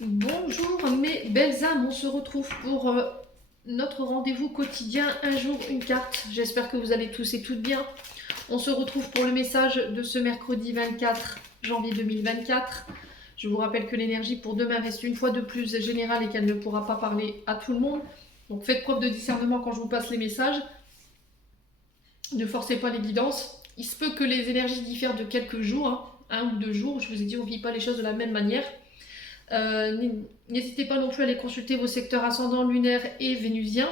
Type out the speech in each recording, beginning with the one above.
Bonjour mes belles âmes, on se retrouve pour notre rendez-vous quotidien, un jour une carte. J'espère que vous allez tous et toutes bien. On se retrouve pour le message de ce mercredi 24 janvier 2024. Je vous rappelle que l'énergie pour demain reste une fois de plus générale et qu'elle ne pourra pas parler à tout le monde. Donc faites preuve de discernement quand je vous passe les messages. Ne forcez pas les guidances. Il se peut que les énergies diffèrent de quelques jours, un ou deux jours. Je vous ai dit, on ne vit pas les choses de la même manière. N'hésitez pas non plus à aller consulter vos secteurs ascendants, lunaires et vénusiens.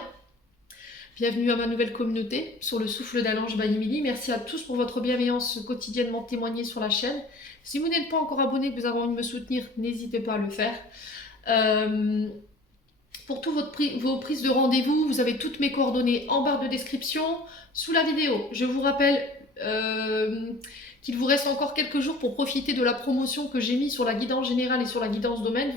Bienvenue à ma nouvelle communauté sur le souffle d'un ange by Emily. Merci à tous pour votre bienveillance quotidiennement témoignée sur la chaîne. Si vous n'êtes pas encore abonné, que vous avez envie de me soutenir, n'hésitez pas à le faire. Pour tous vos prises de rendez-vous, vous avez toutes mes coordonnées en barre de description, sous la vidéo. Je vous rappelle qu'il vous reste encore quelques jours pour profiter de la promotion que j'ai mise sur la guidance générale et sur la guidance domaine.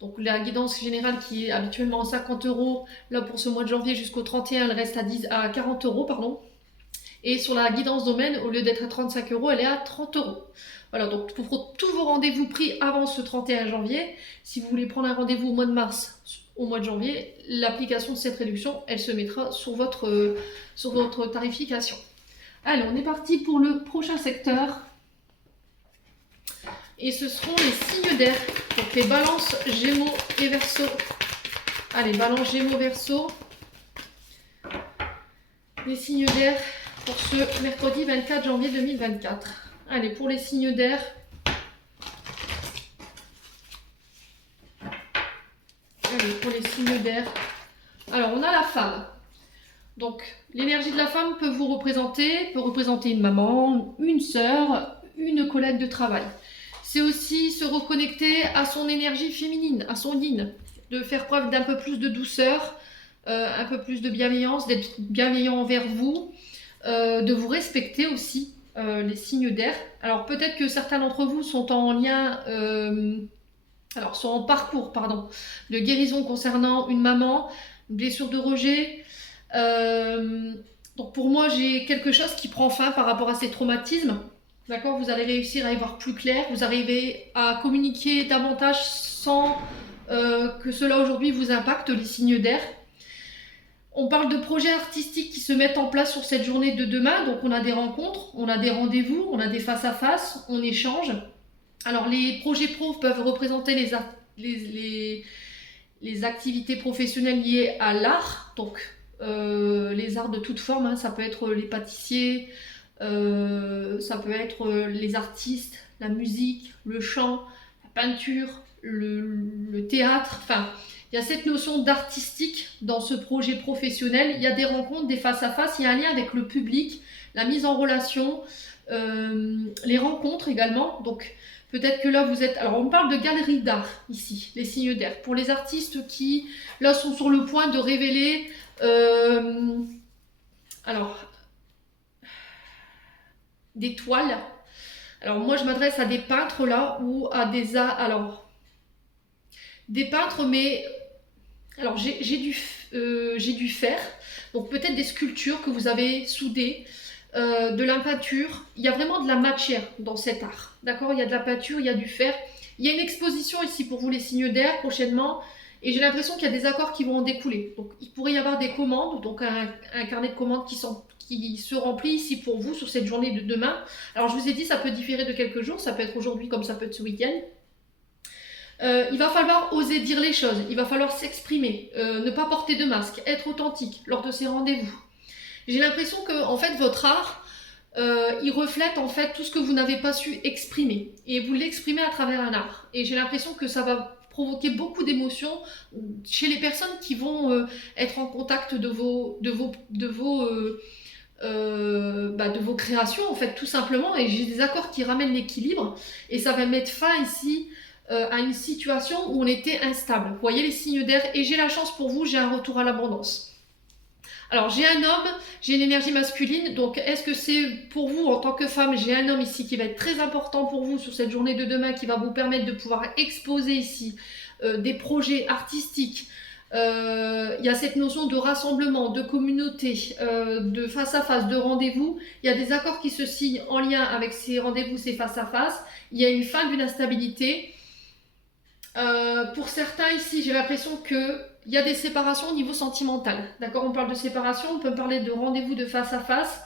Donc la guidance générale qui est habituellement à 50 €, là pour ce mois de janvier jusqu'au 31, elle reste à 40 €, pardon. Et sur la guidance domaine, au lieu d'être à 35 €, elle est à 30 €. Voilà, donc pour tous vos rendez-vous pris avant ce 31 janvier, si vous voulez prendre un rendez-vous au mois de mars, au mois de janvier, l'application de cette réduction, elle se mettra sur votre tarification. Allez, on est parti pour le prochain secteur. Et ce seront les signes d'air. Donc les balances, gémeaux et verseaux. Allez, balance, gémeaux, verseaux. Les signes d'air pour ce mercredi 24 janvier 2024. Allez, pour les signes d'air. Allez, pour les signes d'air. Alors, on a la femme. Donc, l'énergie de la femme peut représenter une maman, une sœur, une collègue de travail. C'est aussi se reconnecter à son énergie féminine, à son yin, de faire preuve d'un peu plus de douceur, un peu plus de bienveillance, d'être bienveillant envers vous, de vous respecter aussi, les signes d'air. Alors peut-être que certains d'entre vous sont en lien, sont en parcours, de guérison concernant une maman, une blessure de rejet. Donc pour moi, j'ai quelque chose qui prend fin par rapport à ces traumatismes. D'accord, vous allez réussir à y voir plus clair, vous arrivez à communiquer davantage sans que cela aujourd'hui vous impacte, les signes d'air. On parle de projets artistiques qui se mettent en place sur cette journée de demain, donc on a des rencontres, on a des rendez-vous, on a des face-à-face, on échange. Alors les projets pro peuvent représenter les activités professionnelles liées à l'art, donc les arts de toute forme, ça peut être les pâtissiers, ça peut être les artistes, la musique, le chant, la peinture, le théâtre, enfin, il y a cette notion d'artistique dans ce projet professionnel. Il y a des rencontres, des face-à-face, il y a un lien avec le public, la mise en relation, les rencontres également. Donc peut-être que là vous êtes... Alors on parle de galerie d'art ici, les signes d'air. Pour les artistes qui là sont sur le point de révéler... des toiles. Alors moi je m'adresse à des peintres là ou à des peintres, mais alors j'ai du fer, donc peut-être des sculptures que vous avez soudées, de la peinture. Il y a vraiment de la matière dans cet art, d'accord. Il y a de la peinture, il y a du fer. Il y a une exposition ici pour vous les signes d'air prochainement, et j'ai l'impression qu'il y a des accords qui vont en découler. Donc il pourrait y avoir des commandes, donc un carnet de commandes qui se remplit ici pour vous sur cette journée de demain. Alors je vous ai dit, ça peut différer de quelques jours, ça peut être aujourd'hui comme ça peut être ce week-end. Il va falloir oser dire les choses, il va falloir s'exprimer, ne pas porter de masque, être authentique lors de ces rendez-vous. J'ai l'impression que en fait votre art, il reflète en fait tout ce que vous n'avez pas su exprimer, et vous l'exprimez à travers un art. Et j'ai l'impression que ça va provoquer beaucoup d'émotions chez les personnes qui vont être en contact de vos créations, en fait, tout simplement. Et j'ai des accords qui ramènent l'équilibre, et ça va mettre fin ici à une situation où on était instable. Vous voyez les signes d'air, et j'ai la chance pour vous, j'ai un retour à l'abondance. Alors j'ai un homme, j'ai une énergie masculine, donc est-ce que c'est pour vous en tant que femme? J'ai un homme ici qui va être très important pour vous sur cette journée de demain, qui va vous permettre de pouvoir exposer ici des projets artistiques. Il y a cette notion de rassemblement, de communauté, de face à face, de rendez-vous. Il y a des accords qui se signent en lien avec ces rendez-vous, ces face à face. Il y a une fin d'une instabilité. Pour certains ici, j'ai l'impression qu'il y a des séparations au niveau sentimental. D'accord, on parle de séparation, on peut parler de rendez-vous de face à face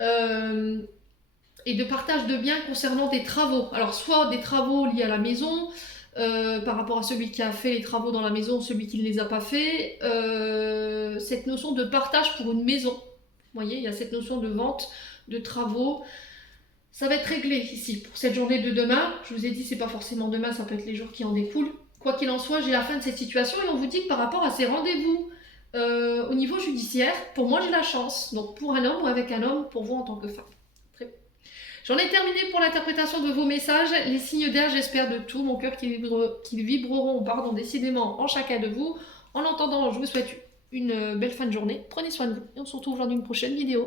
et de partage de biens concernant des travaux. Alors, soit des travaux liés à la maison, par rapport à celui qui a fait les travaux dans la maison, celui qui ne les a pas fait. Cette notion de partage pour une maison. Vous voyez, il y a cette notion de vente, de travaux. Ça va être réglé ici pour cette journée de demain. Je vous ai dit, c'est pas forcément demain, ça peut être les jours qui en découlent. Quoi qu'il en soit, j'ai la fin de cette situation et on vous dit que par rapport à ces rendez-vous au niveau judiciaire, pour moi j'ai la chance. Donc pour un homme ou avec un homme, pour vous en tant que femme. Très bien. J'en ai terminé pour l'interprétation de vos messages. Les signes d'air, j'espère de tout mon cœur qu'ils vibreront décidément en chacun de vous. En attendant, je vous souhaite une belle fin de journée. Prenez soin de vous et on se retrouve lors d'une prochaine vidéo.